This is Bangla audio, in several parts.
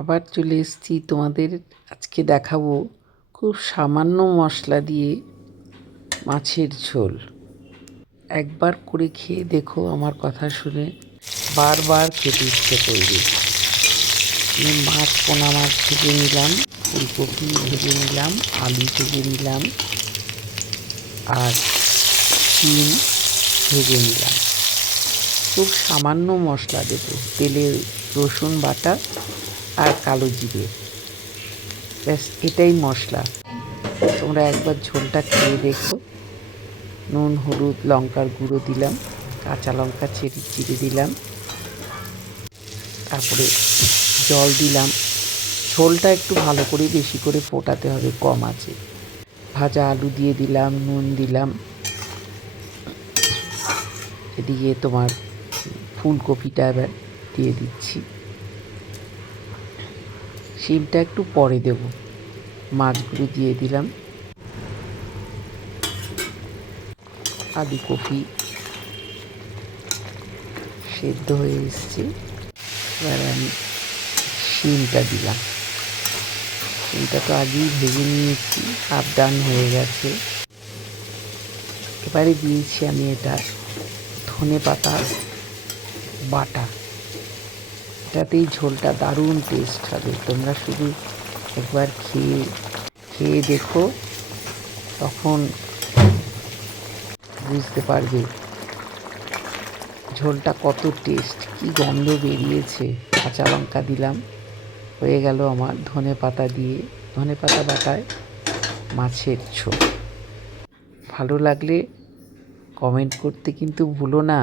আবার চলে এসেছি তোমাদের আজকে দেখাবো খুব সামান্য মশলা দিয়ে মাছের ঝোল। একবার করে খেয়ে দেখো, আমার কথা শুনে বারবার খেতে ইচ্ছে করবে। আমি পোনা মাছ ভেজে নিলাম, ফুলকপি ভেজে নিলাম, আলু ভেজে নিলাম আর শিম ভেজে নিলাম। খুব সামান্য মশলা দেবো, তেলে রসুন বাটা আর কালো জিরে, ব্যাস এটাই মশলা। তোমরা একবার ঝোলটা খেয়ে দেখো। নুন, হলুদ, লঙ্কার গুঁড়ো দিলাম, কাঁচা লঙ্কা চিড়ে দিলাম, তারপরে জল দিলাম। ঝোলটা একটু ভালো করে বেশি করে ফোটাতে হবে, কম আছে। ভাজা আলু দিয়ে দিলাম, নুন দিলাম, এদিকে তোমার ফুলকপিটা এবার দিয়ে দিচ্ছি। শিমটা একটু পরে দেব। মাছগুলো দিয়ে দিলাম। আলু কপি সেদ্ধ হয়ে এসছে। এবার আমি শিমটা দিলাম। শিমটা তো আগেই ভেজে নিয়েছি, হাফ ডান হয়ে গেছে। এবারে দিয়েছি আমি এটা ধনেপাতা বাটা। এটাতেই ঝোলটা দারুণ টেস্ট হবে। তোমরা শুধু একবার খেয়ে দেখো, তখন বুঝতে পারবে ঝোলটা কত টেস্ট, কি গন্ধ বেরিয়েছে। কাঁচা লঙ্কা দিলাম। হয়ে গেল আমার ধনেপাতা বাটায় মাছের ঝোল। ভালো লাগলে কমেন্ট করতে কিন্তু ভুলো না।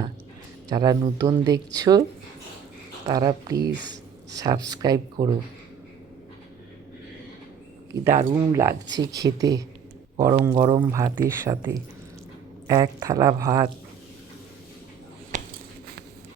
যারা নতুন দেখছো তারা প্লিজ সাবস্ক্রাইব করো। কি দারুণ লাগছে খেতে, গরম গরম ভাতের সাথে। এক থালা ভাত